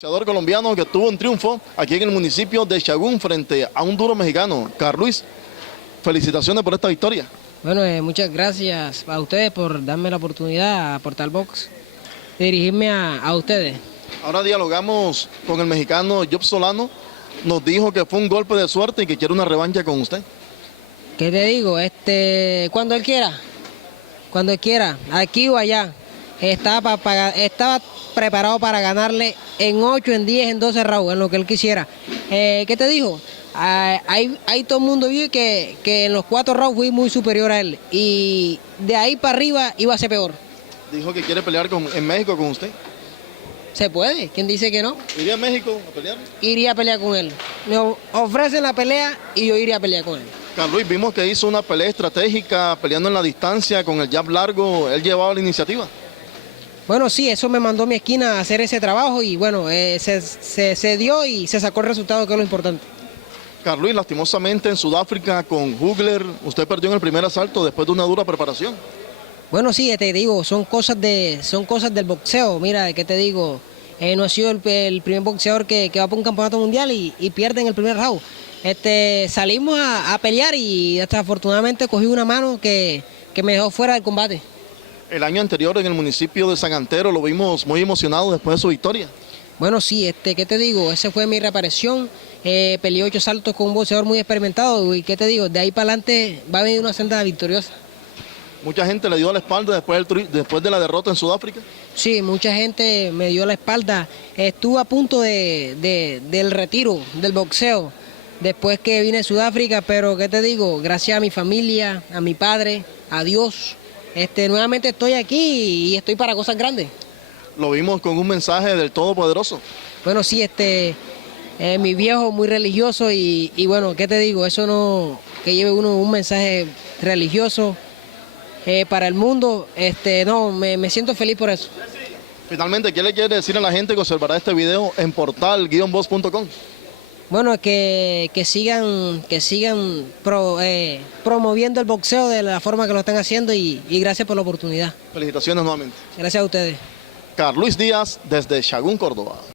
Boxeador colombiano que tuvo un triunfo aquí en el municipio de Sahagún frente a un duro mexicano, Carl Luis. Felicitaciones por esta victoria. Bueno, muchas gracias a ustedes por darme la oportunidad a Portal Box de dirigirme a ustedes. Ahora dialogamos con el mexicano Job Solano. Nos dijo que fue un golpe de suerte y que quiere una revancha con usted. ¿Qué te digo? Cuando él quiera, aquí o allá. Estaba preparado para ganarle en 8, en 10, en 12 rounds, en lo que él quisiera. ¿Qué te dijo? Ahí todo el mundo vio que en los 4 rounds fui muy superior a él. Y de ahí para arriba iba a ser peor. Dijo que quiere pelear en México con usted. ¿Se puede? ¿Quién dice que no? ¿Iría a México a pelear? Iría a pelear con él. Me ofrecen la pelea y yo iría a pelear con él. Carl Luis, vimos que hizo una pelea estratégica, peleando en la distancia con el jab largo. ¿Él llevaba la iniciativa? Bueno, sí, eso me mandó mi esquina a hacer ese trabajo y bueno, se dio y se sacó el resultado, que es lo importante. Carl Luis, lastimosamente en Sudáfrica con Hugler, usted perdió en el primer asalto después de una dura preparación. Bueno, sí, te digo, son cosas del boxeo. Mira, ¿qué te digo? No he sido el primer boxeador que va por un campeonato mundial y pierde en el primer round. Salimos a pelear y desafortunadamente cogí una mano que me dejó fuera del combate. El año anterior en el municipio de San Antero lo vimos muy emocionado después de su victoria. Bueno, sí, ¿qué te digo? Esa fue mi reaparición. Peleé 8 saltos con un boxeador muy experimentado y ¿qué te digo? De ahí para adelante va a venir una senda victoriosa. Mucha gente le dio la espalda después de la derrota en Sudáfrica. Sí, mucha gente me dio la espalda. Estuve a punto del retiro del boxeo después que vine a Sudáfrica, pero ¿qué te digo? Gracias a mi familia, a mi padre, a Dios, nuevamente estoy aquí y estoy para cosas grandes. Lo vimos con un mensaje del Todopoderoso. Bueno, sí, mi viejo muy religioso y bueno, ¿qué te digo? Eso no, que lleve uno un mensaje religioso para el mundo, no, me siento feliz por eso. Finalmente, ¿qué le quiere decir a la gente que observará este video en portal-voz.com? Bueno, que sigan promoviendo el boxeo de la forma que lo están haciendo y gracias por la oportunidad. Felicitaciones nuevamente. Gracias a ustedes. Carl Luis Díaz desde Sahagún, Córdoba.